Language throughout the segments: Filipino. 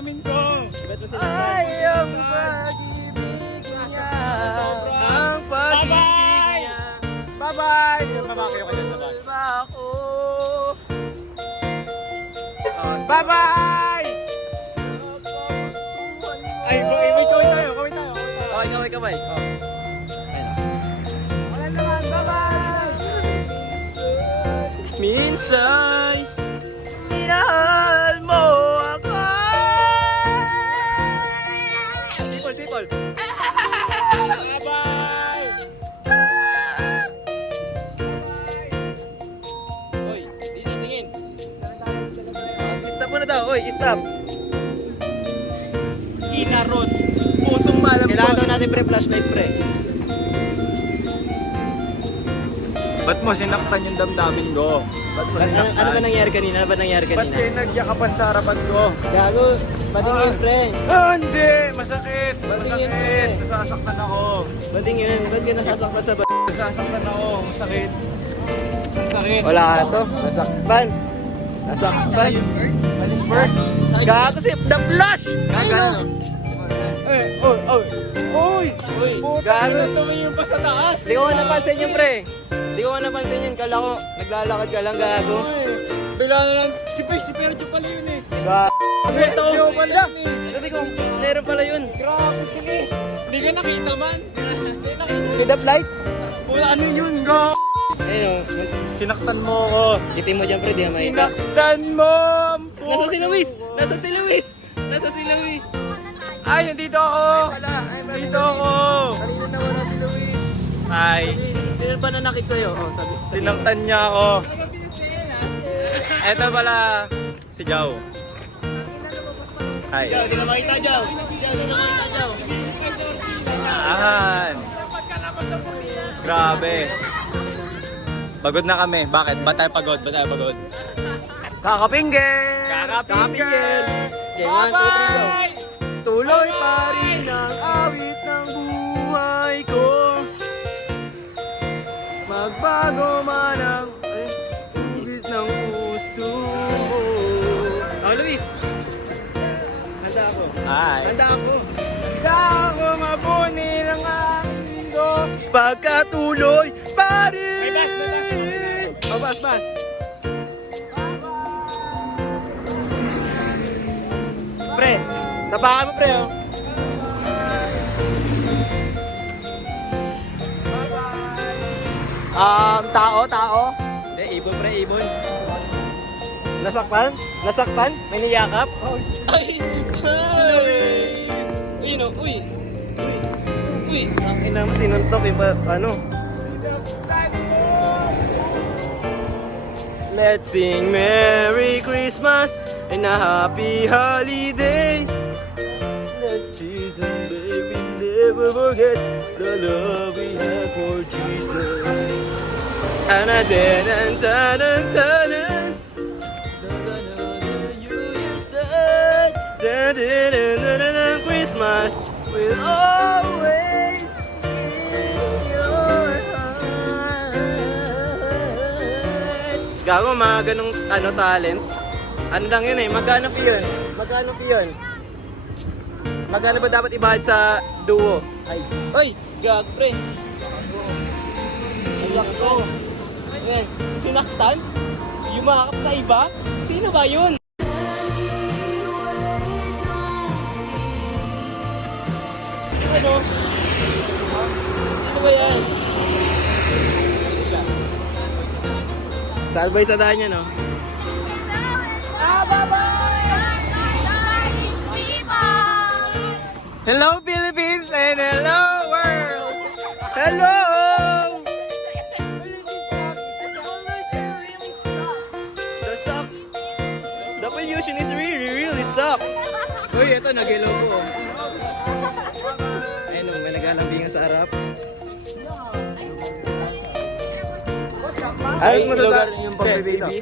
damdamin ko. Ba't mo sinaktan? Ay, ang pag-ibig niya. Ang pag-ibig niya. Bye-bye! Mamakayo ka dyan sa bus. Ako. Bye-bye! Ay, may kawin tayo. Okay, kamay. Wala naman, bye-bye! Minsan, minahal mo ako. Sipol. Bye-bye! Oy, tingin. Stop muna daw, oy, stop. Inarot. Pusong malambot. Kailangan daw natin pre flashlight pre. Ba't mo sinaktan yung damdamin ko? Ba't mo sinaktan? Ano ba nangyari kanina? Ba't kayo nagyakapan sa harapan ko? Gago, patingin pre. Ah, hindi! Masakit! Batingin, Masakit! eh. Nasasaktan ako! Patingin, ba't ka nasasakta sa Nasasaktan ako! Masakit! Masakit! Wala ka to, nasaktan. Bert! Gago si The Flash! Gago! Uy! Gago. Tumayo pa sa taas! Di ko nga napansin yun pre. Di ko nga napansin yun, kala ko naglalakad ka lang gago. Bigla na lang, si Perjo pala yun eh! Gago. pala yun eh! Sabi ko, meron pala yun. Grabe kinis! Hindi ka nakita man! Hindi nakita! With the flight? Wala ano yun, go! Ayun o, Sinaktan mo ako! itim mo dyan pre, di na makita. Sinaktan mo! Nasa si Luis! Ay, nandito ako! Nandito ako! Kanina nawala si Luis. Ay, Sino ba nanakit sa'yo? Oh, sabi. sinaktan niya ako. Eto pala, si Jao. Hi. Di na makita, Jow. Ahan. Grabe. Pagod na kami. Bakit? Ba't tayo pagod? Kakapinggel! Kakapinggel! Okay, 1, 2, 3, go. Tuloy pa rin ang awit ng buhay ko. Magbago man ang hugis ng puso. Oh, Luis! Handa ako. Ay. Handa ako. Handa ako mabunin ang aking mundo. Pagkatuloy pa rin. May bus. Oh, bus. Pre, tapakan mo pre oh. Tao. Hindi, ibon pre, ibon. Nasaktan? May niyakap? Ay! Uy, no, uy! Ang ina mo sinuntok yung ano? Let's sing Merry Christmas and a Happy Holiday. Let's season, baby, never forget the love we have for Jesus. Christmas will always be your heart. Gago mga ganong talent. Ano lang yun eh, magkano fee yun? Magkano ba dapat ibahad sa duo? Oy, gag pre. Sinaktan. Ayan, sinaktan? Yumakap sa iba? Sino ba yun? Ano? Sino ba yan? Salbay sa daan yan, no? Hello Philippines and hello world! Hello! The sucks. The pollution is really sucks. Uy, ito nag-hello ko. Ayun, may naglalambingan sa harap. Ano masasabi yung pag-baby?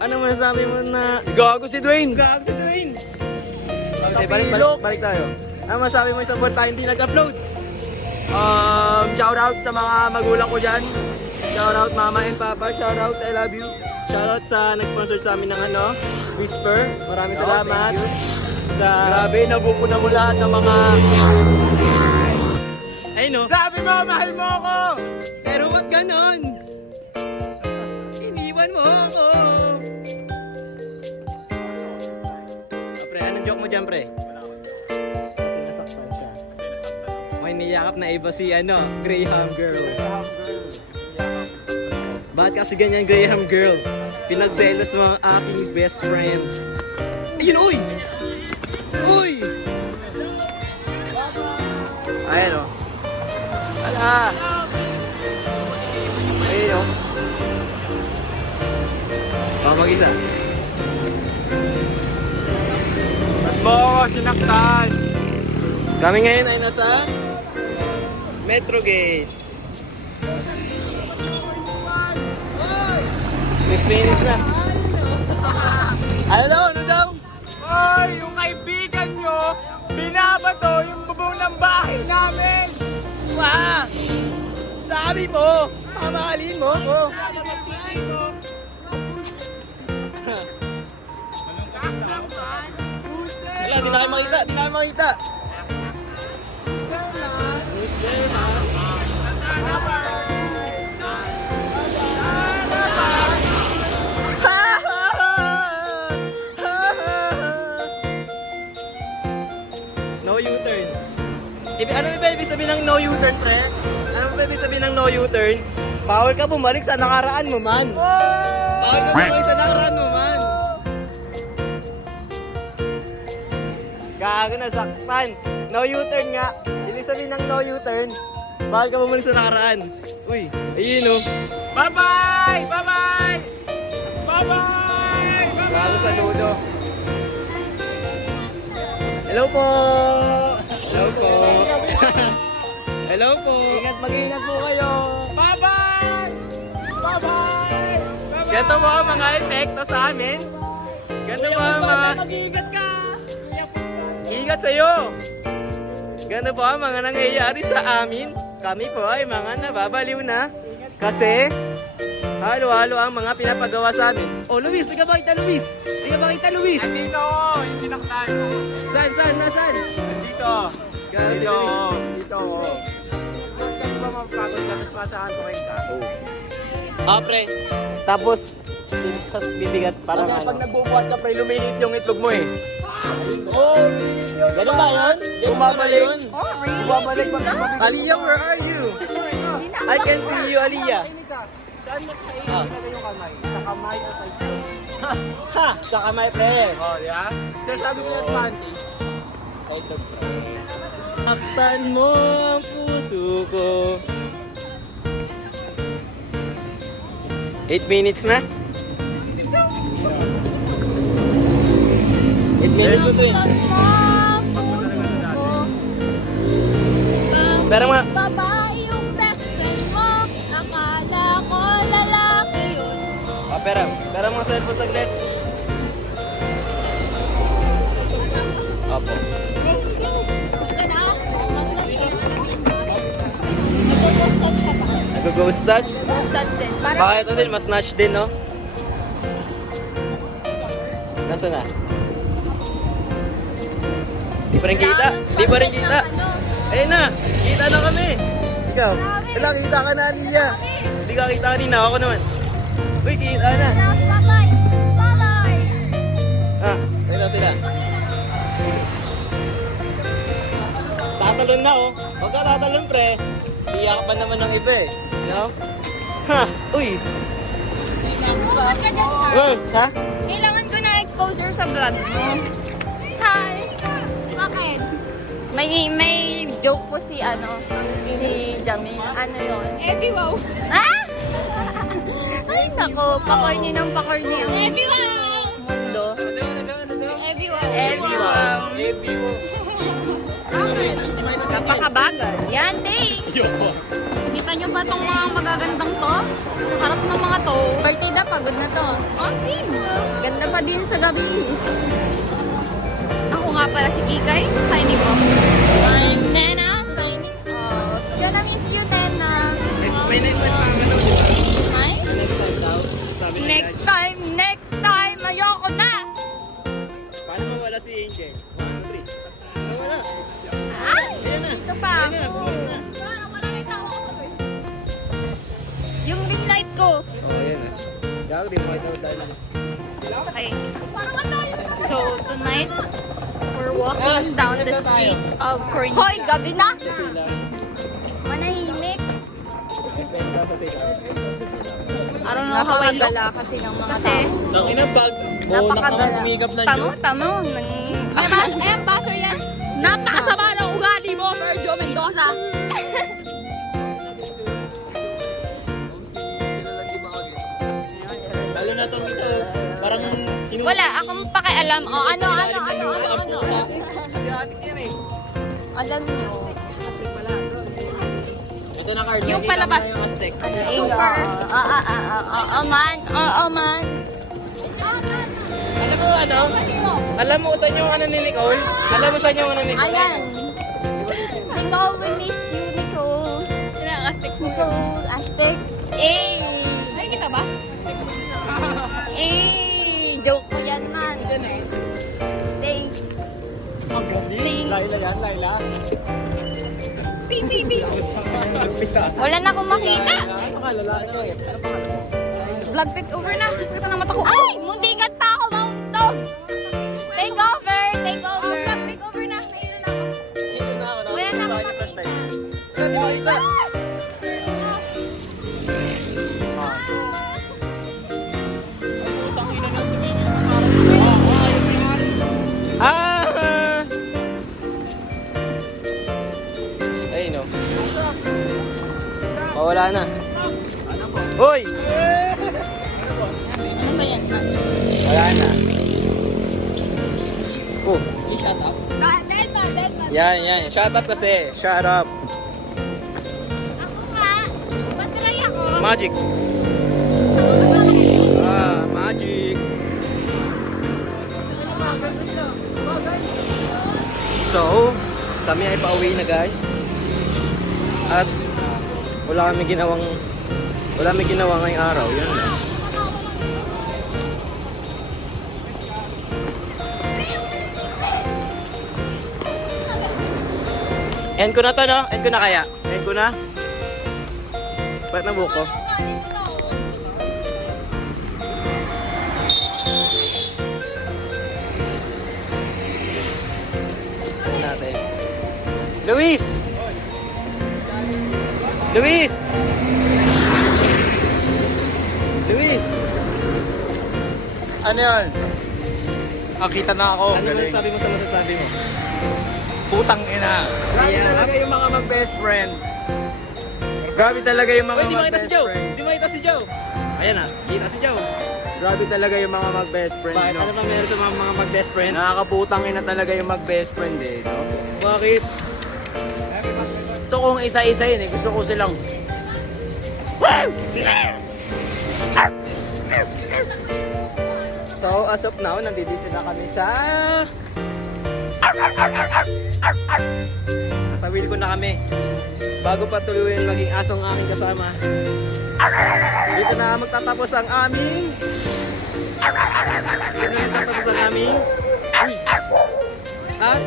Ano masasabi mo na gago si Dwayne? Okay, balik tayo. Ano masabi mo isang buwan tayo hindi nag-upload? Shout out sa mga magulang ko dyan. Shout out mama and papa. Shout out, I love you. Shout out sa nag-sponsor sa amin ng Whisper. Maraming salamat. sa... Grabe, nabuko na mo lahat ng mga... Ay no. Sabi mo, mahal mo ako! Pero ba't ganon? Iniwan mo ako. Pre, anong joke mo dyan, pre? Kasi nasaktan siya. May niyakap na iba si Graham girl. Bakit kasi ganyan, Graham girl? Pinagselos mo ang aking best friend. Ayun, uy! Uy! Ayan o. Ala! Ayun o. Mag-isa. Ba't mo ako sinaktan? Kami ngayon ay nasa Metro Gate. 6 minutes na. Ano daw? Ano daw? Hoy, yung kaibigan nyo, binabato yung bubong ng bahay namin! Ma! Sabi mo! Mamahalin mo ako! Wala, di na kayo makita! Di na kayo makita! No U-turn. Ano ba ibig sabihin ng no U-turn, pre? Ano ba ibig sabihin ng no U-turn? Bawal ka bumalik sa nakaraan mo, man. Bawal ka bumalik sa nakaraan mo, man. Gago na, saktan. No U-turn nga. Ibig sabihin ng no U-turn, bawal ka bumalik sa nakaraan. Uy, ayun o. Bye-bye! Bye-bye! Bye-bye! Gago sa ludo. Hello po! Hello po! Hello po! Mag-ingat po kayo! Bye-bye! Bye-bye! Ganito po ang mga epekto sa amin. Ganito po ang mga... Mag-ingat ka! Ingat sa'yo! Ganito po ang mga nangyayari sa amin. Kami po ay mga nababaliw na. Kasi, halo-halo ang mga pinapagawa sa amin. Oh, Luis! Di ka makita, Luis! Di ka makita, Luis! Andito! Yung sinaktan! Saan? Saan? Nasaan? Andito! Gago si Dito! Luis. Dito! Huwag ba mapagod ka? Mas masahan ko kayo ka? Pre. Tapos, bibigat parang Kasi pag ano. nagbubuhat ka, pre, lumilit yung itlog mo eh. Ganun ba yun? Bumabalik. Oh, really? Bumabalik pag Aliyah, where are you? I can see you, Aliyah. Saan mas mainit Ah. talaga yung kamay? Sa kamay o sa itlog? Ha! Sa kamay, pre. Oh, di ba? Kaya sabi ko yung advantage. Taktan mo ang puso ko. 8 minutes na? 8 minutes na to eh. Pero mga... Babae yung best friend mo. Akala ko lalaki yun. Pero mga cellphone saglit. Opo. Ka na? Mas nag-ghost ka pa. Nag-ghost touch? Ghost touch din. Para Baka ito din, mas snatch din, no? Nasaan na? Di pa rin kita? Di pa rin kita? Ayun na! Kita na kami! Ikaw? Wala, kita ka na, Aliyah! Hindi ka kita kanina, ako naman. Uy, kita na! Spotlight! Spotlight! Ah, ayun na sila. Tatalon na, oh. Huwag ka tatalon, pre. Iyak pa naman ng iba, eh. You know? Ha! Uy! Bukas ka dyan, ha? Worse, ha? Kailangan ko na exposure sa vlog mo. Hi! Bakit? May joke po si Jamie. Ano yun? Ebi wow! Ah! Ay nako, pakorni ng pakorni ang Ebi wow! Mundo. Ebi wow! Ebi wow! Napakabagal. Yan, day! Kita nyo ba itong mga magagandang to? Harap ng mga to. Partida, pagod na to. Oh, sim! Ganda pa din sa gabi. Ako nga pala si Kikay. Signing off. I'm Nena. Signing off. Gonna miss you, Nena. May next time pa naman, di ba? Hi? Next time daw. Sabi ni Next Daddy. time! Ayoko na! Paano mawala si Angel? 1, Dito pa ako. Yung ring light ko. Oh, yan ah. Gago, di mo ito dahil. Okay. So, tonight, we're walking down the streets of Cornita. Hoy, gabi na! Sila. Manahimik. SM daw sa sila. I don't know how I look. Napakagala kasi ng mga tao. Nang inang bag. Napakagala. Kumigap na Tamo, tamo. Ayan, basher yan. Napakasama ng ugali mo, Virgil Mendoza. Lalo na itong isa. Parang Wala, akong pakialam. O, ano. Asiatic yan eh. Alam nyo. Ito na card. Yung palabas. Yung Aztec. Super. Oo, man. Alam mo ano? Alam mo saan yung ano ni Nicole? Alam mo saan yung ano ni Nicole? Ayan. Nicole, we miss you, Nicole. Nicole, Aztec. Ay, kita ba? Joke ko yan, man. Thanks. Ang gabi. Thanks. Laila yan, Laila. Wala na akong makita. Ano ka, lala na lang eh. Ano pa? Vlog take over na. Kasi na mata ko. Ay! Muntikan pa ako, Mount Dog! Take over! Take over! Vlog take over na. Nailan ako. Wala na akong makita. Wala, di makita. Ah! Ay, no. Wala na. Hoy! Ano ba yan? Wala na. Oh, Dead pa. yan. Shut up kasi. Shut up. Ako nga. Patry ako. Magic. Magic. So, kami ay pauwi na guys. At wala kami ginawa ngayong araw. Yan na. End ko na to, no? End ko na kaya? End ko na? Ba't na buko? Ano natin? Luis! Luis! Luis! Ano yan? Nakita na ako. Ano masasabi mo sa masasabi mo? Putang ina. Grabe talaga yung mga mag-best friend. Grabe talaga yung mga Uy, di makita si mag-best Joe! friend. Di makita si Joe! Ayan na, kita si Joe. Grabe talaga yung mga mag-best friend. Bakit? No? Ano ba meron sa mga mag-best friend? Nakakaputang ina talaga yung mag-best friend eh. No? Bakit? Gusto kong isa-isayin eh. Gusto ko silang... So, as of now, nandito na kami sa... Nasa wheel ko na kami. Bago pa tuluyan maging asong aking kasama. Dito na magtatapos ang aming... Dito na magtatapos ang aming... At